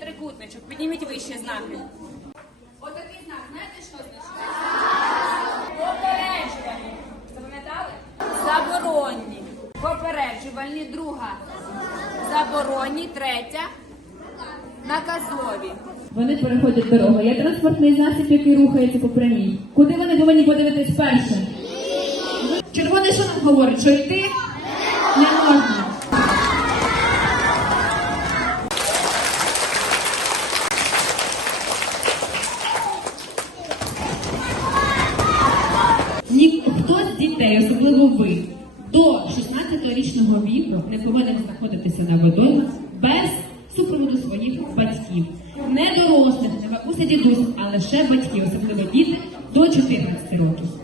трикутничок. Підніміть вище знаки. Отакий знак, знаєте, що означає? Попереджувальні. Запам'ятали? Заборонні. Попереджувальні, друга. Заборонні, третя. Наказові. Вони переходять дорогу. Є транспортний засіб, який рухається по прямій. Куди вони повинні подивитись перше? Червоний що нам говорить? Що йти дітей, особливо ви, до 16-річного віку не повинен знаходитися на водоймах без супроводу своїх батьків. Не дорослих, не бабуся, дідусь, а лише батьків, особливо діти до 14 років.